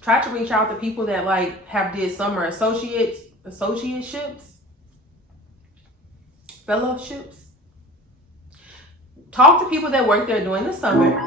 Try to reach out to people that like have did summer associateships, fellowships. Talk to people that work there during the summer.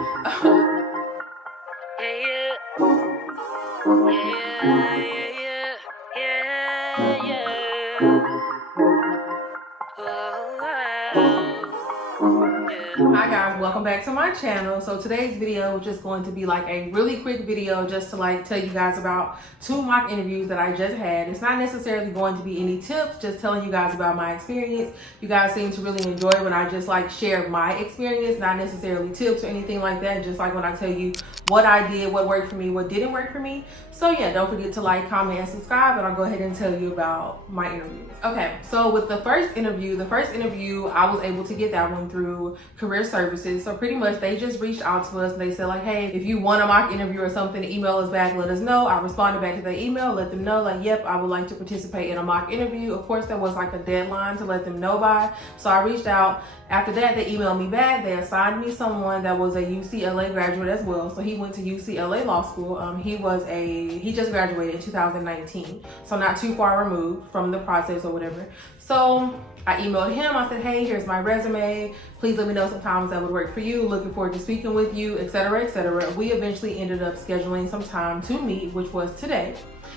Hi guys, welcome back to my channel. So today's video is just going to be like a really quick video just to like tell you guys about 2 mock interviews that I just had. It's not necessarily going to be any tips, just telling you guys about my experience. You guys seem to really enjoy when I just like share my experience, not necessarily tips or anything like that, just like when I tell you what I did, what worked for me, what didn't work for me. So yeah, don't forget to like, comment, and subscribe, and I'll go ahead and tell you about my interviews. Okay, so with the first interview, I was able to get that one through Career Services. So pretty much they just reached out to us and they said like, hey, if you want a mock interview or something, email us back, let us know. I responded back to their email, let them know like, yep, I would like to participate in a mock interview. Of course, there was like a deadline to let them know by. So I reached out. After that, they emailed me back. They assigned me someone that was a UCLA graduate as well. So he went to UCLA Law School. He just graduated in 2019. So not too far removed from the process or whatever. So I emailed him. I said, hey, here's my resume. Please let me know some times that would work for you. Looking forward to speaking with you, etc., etc. We eventually ended up scheduling some time to meet, which was today.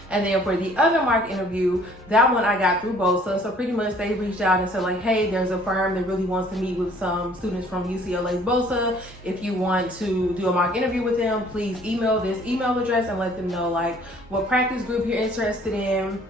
And then for the other mock interview, that one I got through BOSA. So pretty much they reached out and said like, hey, there's a firm that really wants to meet with some students from UCLA's BOSA. If you want to do a mock interview with them, please email this email address and let them know like what practice group you're interested in,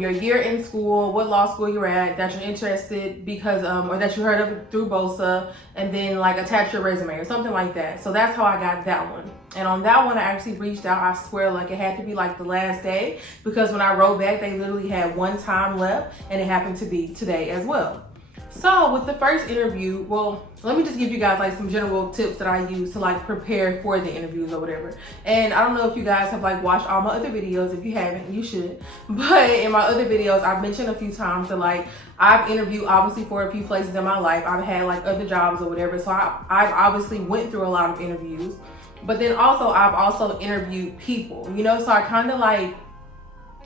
your year in school, what law school you're at, that you're interested because, or that you heard of it through BOSA, and then like attach your resume or something like that. So that's how I got that one. And on that one, I actually reached out, I swear, like it had to be like the last day, because when I wrote back, they literally had 1 time left, and it happened to be today as well. So with the first interview, well, let me just give you guys like some general tips that I use to like prepare for the interviews or whatever. And I don't know if you guys have like watched all my other videos. If you haven't, you should. But in my other videos, I've mentioned a few times that like I've interviewed obviously for a few places in my life. I've had like other jobs or whatever. So I've obviously went through a lot of interviews. But then also I've also interviewed people, you know, so I kind of like,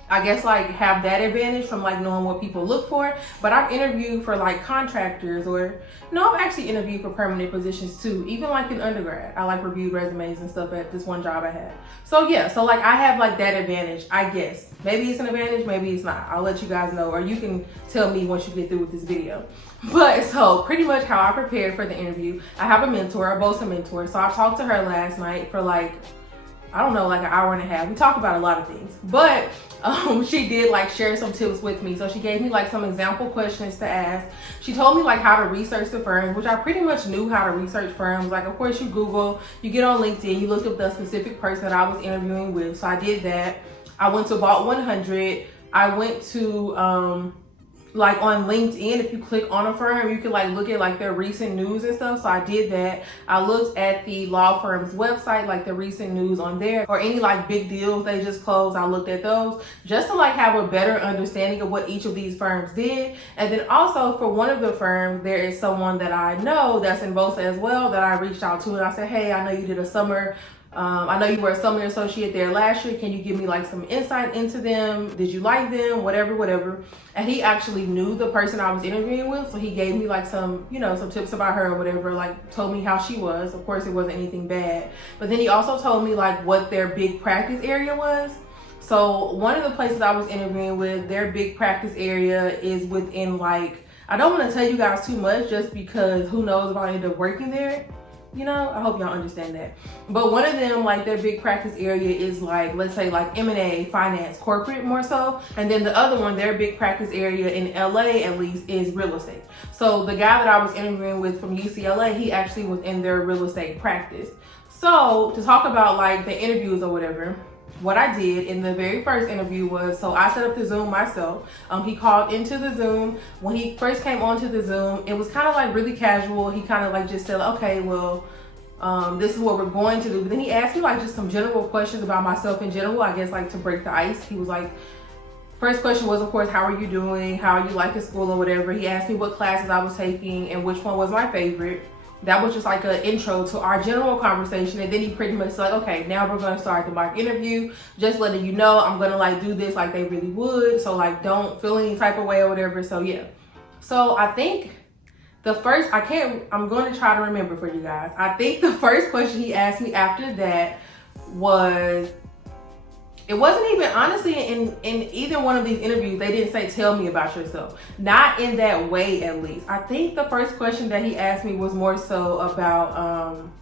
I guess like have that advantage from like knowing what people look for. But I've interviewed for like contractors, or no, I've actually interviewed for permanent positions too. Even like in undergrad, I like reviewed resumes and stuff at this one job I had. So yeah, so like I have like that advantage, I guess. Maybe it's an advantage, maybe it's not. I'll let you guys know, or you can tell me once you get through with this video. But so pretty much how I prepared for the interview, I have a mentor, a BOSA mentor. So I talked to her last night for like, I don't know, like an hour and a half. We talked about a lot of things, but she did like share some tips with me. So she gave me like some example questions to ask. She told me like how to research the firms, which I pretty much knew how to research firms. Like, of course, you Google, you get on LinkedIn, you look up the specific person that I was interviewing with. So I did that. I went to Vault 100. I went to, like on LinkedIn, if you click on a firm, you can like look at like their recent news and stuff. So I did that. I looked at the law firm's website, like the recent news on there, or any like big deals they just closed. I looked at those just to like have a better understanding of what each of these firms did. And then also for one of the firms, there is someone that I know that's in BOSA as well that I reached out to, and I said, hey, I know you did a summer I know you were a summer associate there last year. Can you give me like some insight into them? Did you like them? Whatever. And he actually knew the person I was interviewing with. So he gave me like some, you know, some tips about her or whatever, like told me how she was. Of course, it wasn't anything bad. But then he also told me like what their big practice area was. So one of the places I was interviewing with, their big practice area is within like, I don't want to tell you guys too much just because who knows if I end up working there. You know, I hope y'all understand that. But one of them, like their big practice area is like, let's say like M&A, finance, corporate more so. And then the other one, their big practice area in LA at least is real estate. So the guy that I was interviewing with from UCLA, he actually was in their real estate practice. So to talk about like the interviews or whatever, what I did in the very first interview was, so I set up the Zoom myself. He called into the Zoom. When he first came onto the Zoom, it was kind of like really casual. He kind of like just said, okay, well, this is what we're going to do. But then he asked me like just some general questions about myself in general, I guess like to break the ice. He was like, first question was, of course, how are you doing? How are you liking school or whatever? He asked me what classes I was taking and which one was my favorite. that was just like an intro to our general conversation. And then he pretty much said, okay, now we're gonna start the mock interview. Just letting you know, I'm gonna like do this like they really would. So like, don't feel any type of way or whatever. So yeah. So I think the first, I'm going to try to remember for you guys. I think the first question he asked me after that was, it wasn't even, honestly, in either one of these interviews, they didn't say, tell me about yourself. Not in that way, at least. I think the first question that he asked me was more so about,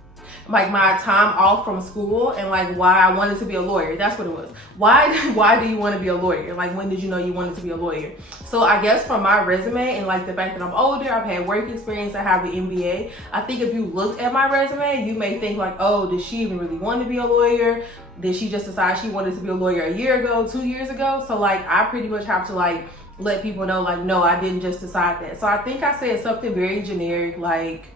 like my time off from school and like why I wanted to be a lawyer. That's what it was. Why do you want to be a lawyer? Like, when did you know you wanted to be a lawyer? So I guess from my resume and like the fact that I'm older, I've had work experience, I have an MBA. I think if you look at my resume, you may think like, oh, did she even really want to be a lawyer? Did she just decide she wanted to be a lawyer a year ago, 2 years ago? So like, I pretty much have to like let people know like, no, I didn't just decide that. So I think I said something very generic, like,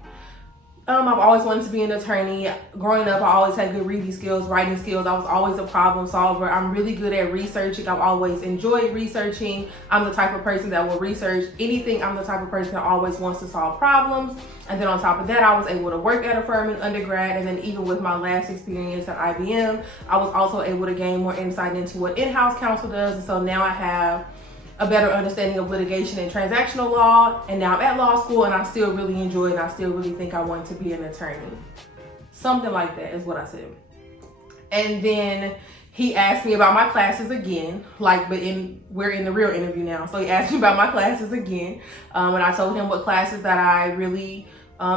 I've always wanted to be an attorney. Growing up, I always had good reading skills, writing skills. I was always a problem solver. I'm really good at researching. I've always enjoyed researching. I'm the type of person that will research anything. I'm the type of person that always wants to solve problems. And then on top of that, I was able to work at a firm in undergrad. And then even with my last experience at IBM, I was also able to gain more insight into what in-house counsel does. And so now I have a better understanding of litigation and transactional law, and now I'm at law school and I still really enjoy it and I still really think I want to be an attorney. Something like that is what I said. And then he asked me about my classes again, like, but we're in the real interview now. So he asked me about my classes again, and I told him what classes that I really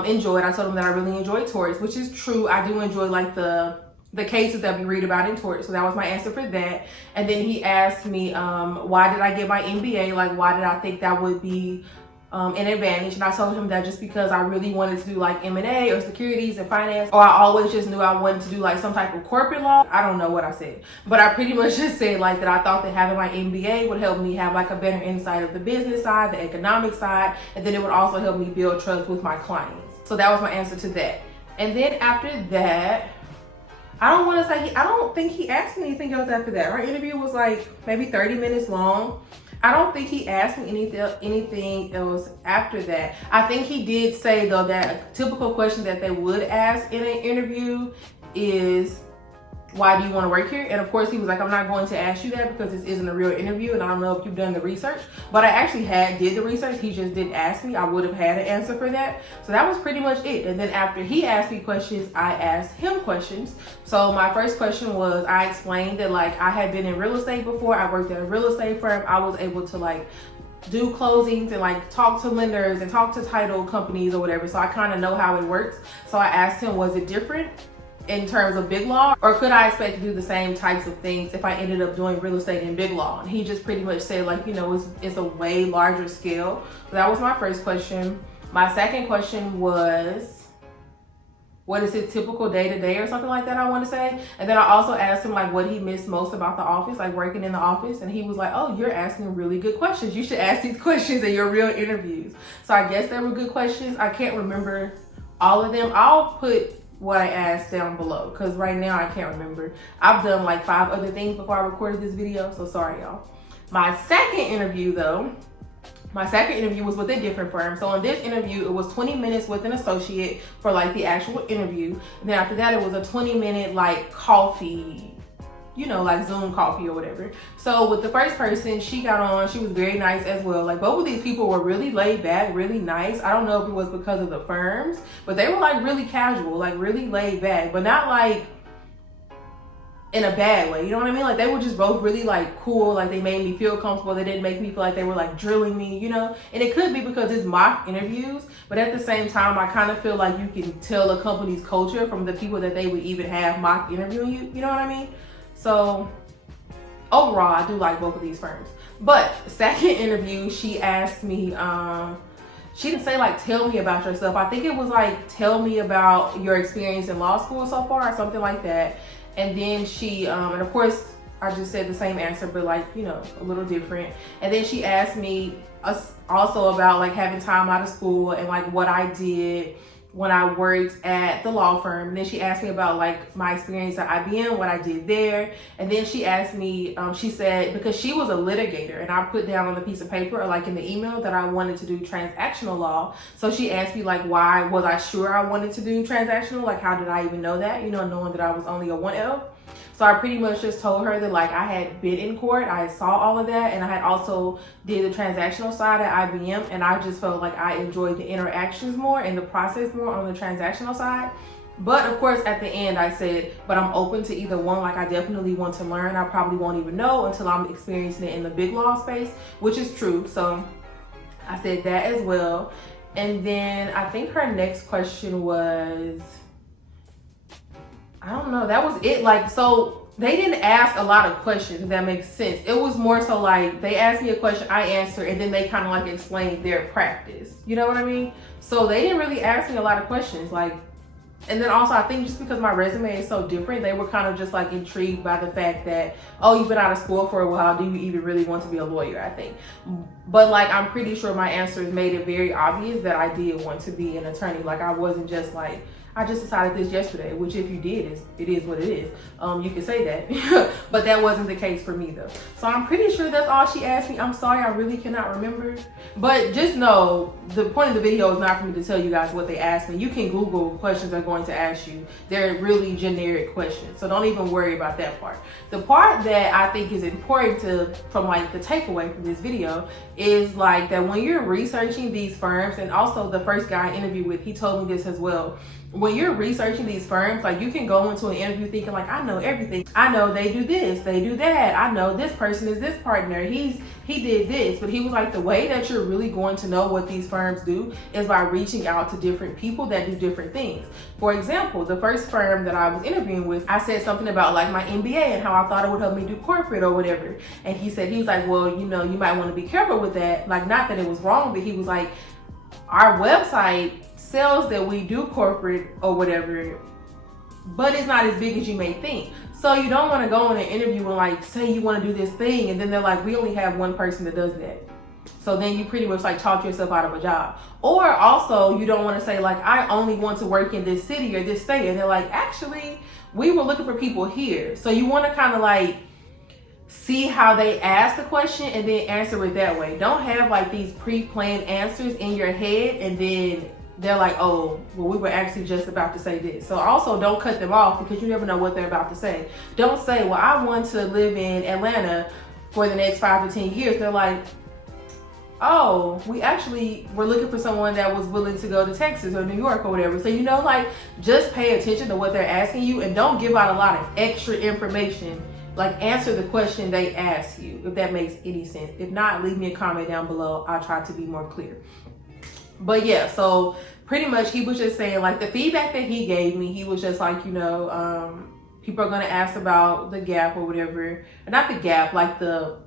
enjoyed. I told him that I really enjoyed torts, which is true. I do enjoy like the cases that we read about in tort. So that was my answer for that. And then he asked me, why did I get my MBA? Like, why did I think that would be an advantage? And I told him that just because I really wanted to do like M&A or securities and finance, or I always just knew I wanted to do like some type of corporate law. I don't know what I said, but I pretty much just said like that I thought that having my MBA would help me have like a better insight of the business side, the economic side, and then it would also help me build trust with my clients. So that was my answer to that. And then after that, I don't think he asked me anything else after that. Our interview was like maybe 30 minutes long. I don't think he asked me anything else after that. I think he did say though that a typical question that they would ask in an interview is, why do you want to work here? And of course he was like, I'm not going to ask you that because this isn't a real interview and I don't know if you've done the research. But I actually did the research. He just didn't ask me. I would have had an answer for that. So that was pretty much it. And then after he asked me questions, I asked him questions. So my first question was, I explained that like I had been in real estate before. I worked at a real estate firm. I was able to like do closings and like talk to lenders and talk to title companies or whatever. So I kind of know how it works. So I asked him, was it different in terms of big law, or could I expect to do the same types of things if I ended up doing real estate and big law? And he just pretty much said like, you know, it's a way larger scale. So that was my first question. My second question was, what is his typical day-to-day or something like that, I want to say. And then I also asked him like what he missed most about the office, like working in the office. And he was like, oh, you're asking really good questions. You should ask these questions in your real interviews. So I guess they were good questions. I can't remember all of them. I'll put what I asked down below because right now I can't remember. I've done like 5 other things before I recorded this video, so sorry y'all. My second interview was with a different firm. So in this interview, it was 20 minutes with an associate for like the actual interview. And then after that, it was a 20-minute like coffee, you know, like Zoom coffee or whatever. So with the first person, she got on, she was very nice as well. Like both of these people were really laid back, really nice. I don't know if it was because of the firms, but they were like really casual, like really laid back, but not like in a bad way, you know what I mean? Like they were just both really like cool, like they made me feel comfortable. They didn't make me feel like they were like drilling me, you know? And it could be because it's mock interviews, but at the same time, I kind of feel like you can tell a company's culture from the people that they would even have mock interviewing you, you know what I mean? So overall, I do like both of these firms. But second interview, she asked me, she didn't say like, tell me about yourself. I think it was like, tell me about your experience in law school so far or something like that. And then she, and of course, I just said the same answer, but like, you know, a little different. And then she asked me also about like having time out of school and like what I did when I worked at the law firm. And then she asked me about like my experience at IBM, what I did there. And then she asked me, she said, because she was a litigator and I put down on a piece of paper or like in the email that I wanted to do transactional law. So she asked me like, why was I sure I wanted to do transactional? Like, how did I even know that? You know, knowing that I was only a 1L. So I pretty much just told her that like I had been in court, I saw all of that, and I had also did the transactional side at IBM, and I just felt like I enjoyed the interactions more and the process more on the transactional side. But of course, at the end I said, but I'm open to either one. Like I definitely want to learn. I probably won't even know until I'm experiencing it in the big law space, which is true. So I said that as well. And then I think her next question was, I don't know, that was it. Like, so they didn't ask a lot of questions, if that makes sense. It was more so like they asked me a question, I answered, and then they kind of like explained their practice. You know what I mean? So they didn't really ask me a lot of questions. Like, and then also I think just because my resume is so different, they were kind of just like intrigued by the fact that, oh, you've been out of school for a while, do you even really want to be a lawyer, I think. But like, I'm pretty sure my answers made it very obvious that I did want to be an attorney. Like I wasn't just like, I just decided this yesterday, which if you did, it is what it is. You can say that, but that wasn't the case for me though. So I'm pretty sure that's all she asked me. I'm sorry, I really cannot remember. But just know, the point of the video is not for me to tell you guys what they asked me. You can Google questions they're going to ask you. They're really generic questions, so don't even worry about that part. The part that I think is important from like the takeaway from this video is like that when you're researching these firms, and also the first guy I interviewed with, he told me this as well. When you're researching these firms, like you can go into an interview thinking like, I know everything. I know they do this, they do that. I know this person is this partner. He did this. But he was like, the way that you're really going to know what these firms do is by reaching out to different people that do different things. For example, the first firm that I was interviewing with, I said something about like my MBA and how I thought it would help me do corporate or whatever. And he was like, well, you know, you might want to be careful with that. Like, not that it was wrong, but he was like, our website sells that we do corporate or whatever, but it's not as big as you may think. So you don't want to go in an interview and like say you want to do this thing, and then they're like, we only have one person that does that. So then you pretty much like talk yourself out of a job. Or also you don't want to say like, I only want to work in this city or this state, and they're like, actually we were looking for people here. So you want to kind of like see how they ask the question and then answer it that way. Don't have like these pre-planned answers in your head and then they're like, oh, well, we were actually just about to say this. So also don't cut them off, because you never know what they're about to say. Don't say, well, I want to live in Atlanta for the next 5 to 10 years. They're like, oh, we actually were looking for someone that was willing to go to Texas or New York or whatever. So, you know, like, just pay attention to what they're asking you and don't give out a lot of extra information. Like, answer the question they ask you, if that makes any sense. If not, leave me a comment down below. I'll try to be more clear. But yeah, so pretty much he was just saying, like, the feedback that he gave me, he was just like, you know, people are going to ask about the gap or whatever. Not the gap, like the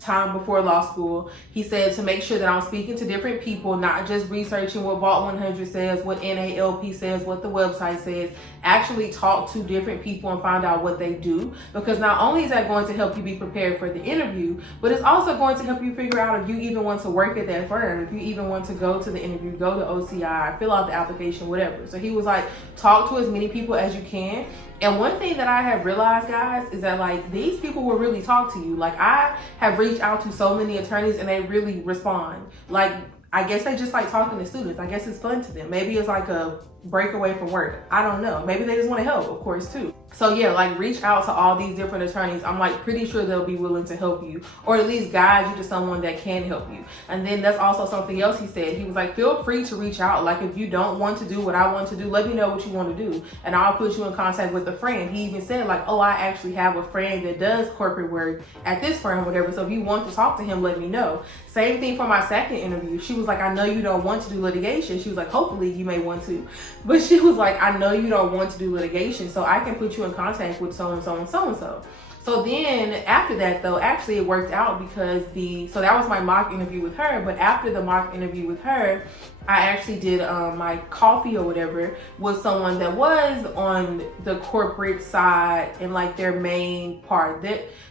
time before law school. He said to make sure that I'm speaking to different people, not just researching what Vault 100 says, what NALP says, what the website says. Actually talk to different people and find out what they do, because not only is that going to help you be prepared for the interview, but it's also going to help you figure out if you even want to work at that firm, if you even want to go to the interview, go to OCI, fill out the application, whatever. So he was like, talk to as many people as you can. And one thing that I have realized, guys, is that like these people will really talk to you. Like, I have reached out to so many attorneys and they really respond. Like, I guess they just like talking to students. I guess it's fun to them. Maybe it's like a break away from work. I don't know. Maybe they just want to help, of course, too. So yeah, like, reach out to all these different attorneys. I'm like pretty sure they'll be willing to help you, or at least guide you to someone that can help you. And then that's also something else he said. He was like, feel free to reach out. Like, if you don't want to do what I want to do, let me know what you want to do, and I'll put you in contact with a friend. He even said like, oh, I actually have a friend that does corporate work at this firm, whatever. So if you want to talk to him, let me know. Same thing for my second interview. She was like, I know you don't want to do litigation. She was like, hopefully you may want to. But she was like, I know you don't want to do litigation, so I can put you in contact with so-and-so and so-and-so. So then after that though, actually it worked out because so that was my mock interview with her. But after the mock interview with her, I actually did my coffee or whatever with someone that was on the corporate side and like their main part.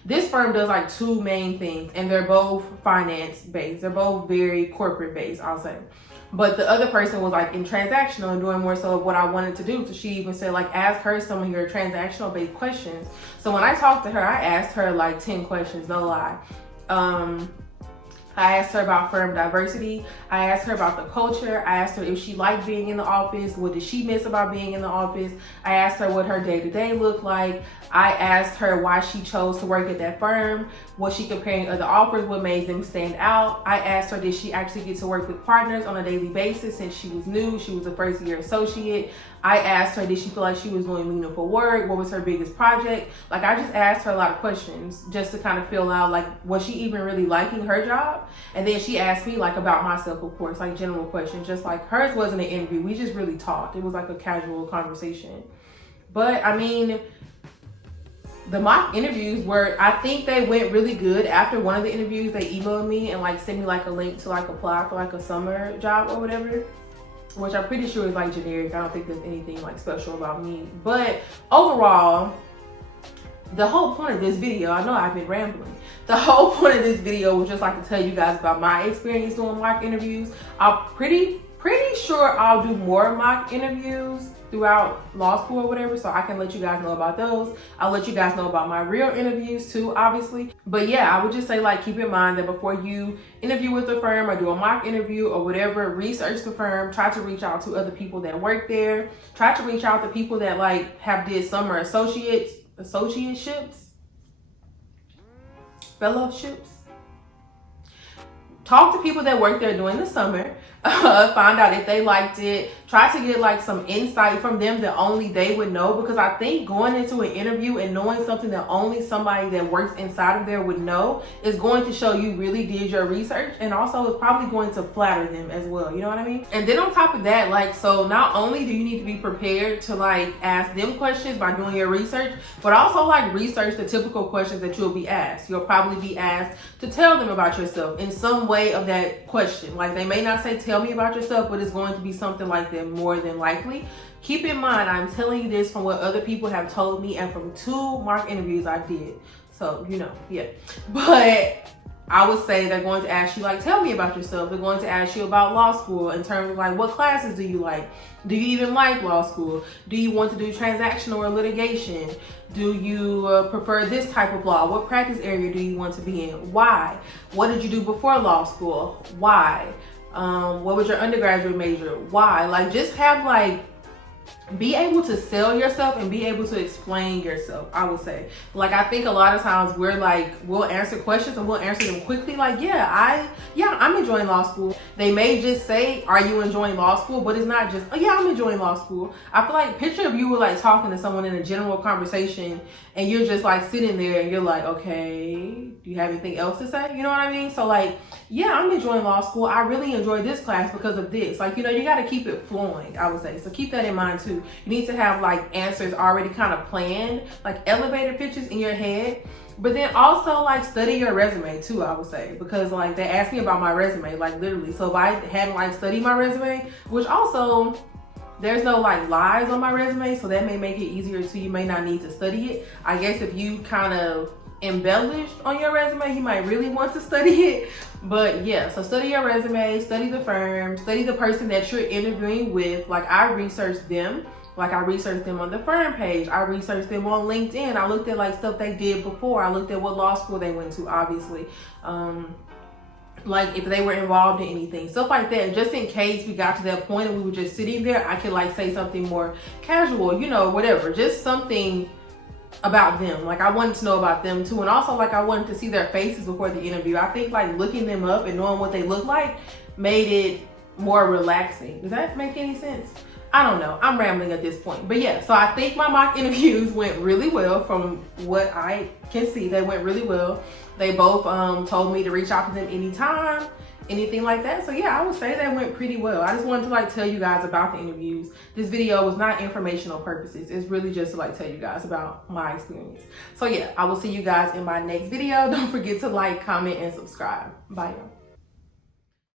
This firm does like two main things, and they're both finance based. They're both very corporate based, I'll say. But the other person was like in transactional and doing more so of what I wanted to do. So she even said like, ask her some of your transactional based questions. So when I talked to her, I asked her like 10 questions, no lie. I asked her about firm diversity. I asked her about the culture. I asked her if she liked being in the office. What did she miss about being in the office? I asked her what her day-to-day looked like. I asked her why she chose to work at that firm. Was she comparing other offers? What made them stand out? I asked her, did she actually get to work with partners on a daily basis since she was new? She was a first-year associate. I asked her, did she feel like she was doing meaningful work? What was her biggest project? Like, I just asked her a lot of questions just to kind of feel out, like, was she even really liking her job? And then she asked me, like, about myself, of course, like general questions. Just like hers wasn't an interview. We just really talked. It was like a casual conversation. But, I mean, the mock interviews I think they went really good. After one of the interviews, they emailed me and like sent me like a link to like apply for like a summer job or whatever, which I'm pretty sure is like generic. I don't think there's anything like special about me. But overall, the whole point of this video, I know I've been rambling. The whole point of this video was just like to tell you guys about my experience doing mock interviews. I'm pretty sure I'll do more mock interviews throughout law school or whatever, so I can let you guys know about those. I'll let you guys know about my real interviews too, obviously. But yeah, I would just say like keep in mind that before you interview with the firm or do a mock interview or whatever, research the firm, try to reach out to other people that work there, try to reach out to people that like have did summer associateships, fellowships. Talk to people that work there during the summer. Find out if they liked it. Try to get like some insight from them that only they would know, because I think going into an interview and knowing something that only somebody that works inside of there would know is going to show you really did your research, and also it's probably going to flatter them as well, you know what I mean? And then on top of that, like, so not only do you need to be prepared to like ask them questions by doing your research, but also like research the typical questions that you'll be asked. You'll probably be asked to tell them about yourself in some way of that question. Like, they may not say tell me about yourself, but it's going to be something like that more than likely. Keep in mind, I'm telling you this from what other people have told me and from 2 mock interviews I did. So, you know, yeah. But I would say they're going to ask you, like, tell me about yourself. They're going to ask you about law school in terms of, like, what classes do you like? Do you even like law school? Do you want to do transactional or litigation? Do you prefer this type of law? What practice area do you want to be in? Why? What did you do before law school? Why? What was your undergraduate major? Why? Like, just have, like, be able to sell yourself and be able to explain yourself, I would say. Like, I think a lot of times we're like, we'll answer questions and we'll answer them quickly. Like, I'm enjoying law school. They may just say, are you enjoying law school? But it's not just, oh yeah, I'm enjoying law school. I feel like, picture if you were like talking to someone in a general conversation and you're just like sitting there and you're like, okay, do you have anything else to say? You know what I mean? So like, yeah, I'm enjoying law school. I really enjoy this class because of this. Like, you know, you got to keep it flowing, I would say. So keep that in mind too. You need to have like answers already kind of planned, like elevator pitches in your head. But then also like study your resume too, I would say, because like they asked me about my resume, like literally. So if I hadn't like studied my resume, which also there's no like lies on my resume, so that may make it easier too. You may not need to study it. I guess if you kind of embellished on your resume, you might really want to study it. But yeah, so study your resume, study the firm, study the person that you're interviewing with. Like, I researched them. Like, I researched them on the firm page. I researched them on LinkedIn. I looked at like stuff they did before. I looked at what law school they went to, obviously. Like if they were involved in anything, stuff like that. Just in case we got to that point and we were just sitting there, I could like say something more casual, you know, whatever. Just something about them. Like, I wanted to know about them too. And also like I wanted to see their faces before the interview. I think like looking them up and knowing what they look like made it more relaxing. Does that make any sense? I don't know. I'm rambling at this point. But yeah, so I think my mock interviews went really well. From what I can see, they went really well. They both told me to reach out to them anytime, anything like that. So yeah, I would say they went pretty well. I just wanted to like tell you guys about the interviews. This video was not informational purposes. It's really just to like tell you guys about my experience. So yeah, I will see you guys in my next video. Don't forget to like, comment, and subscribe. Bye y'all.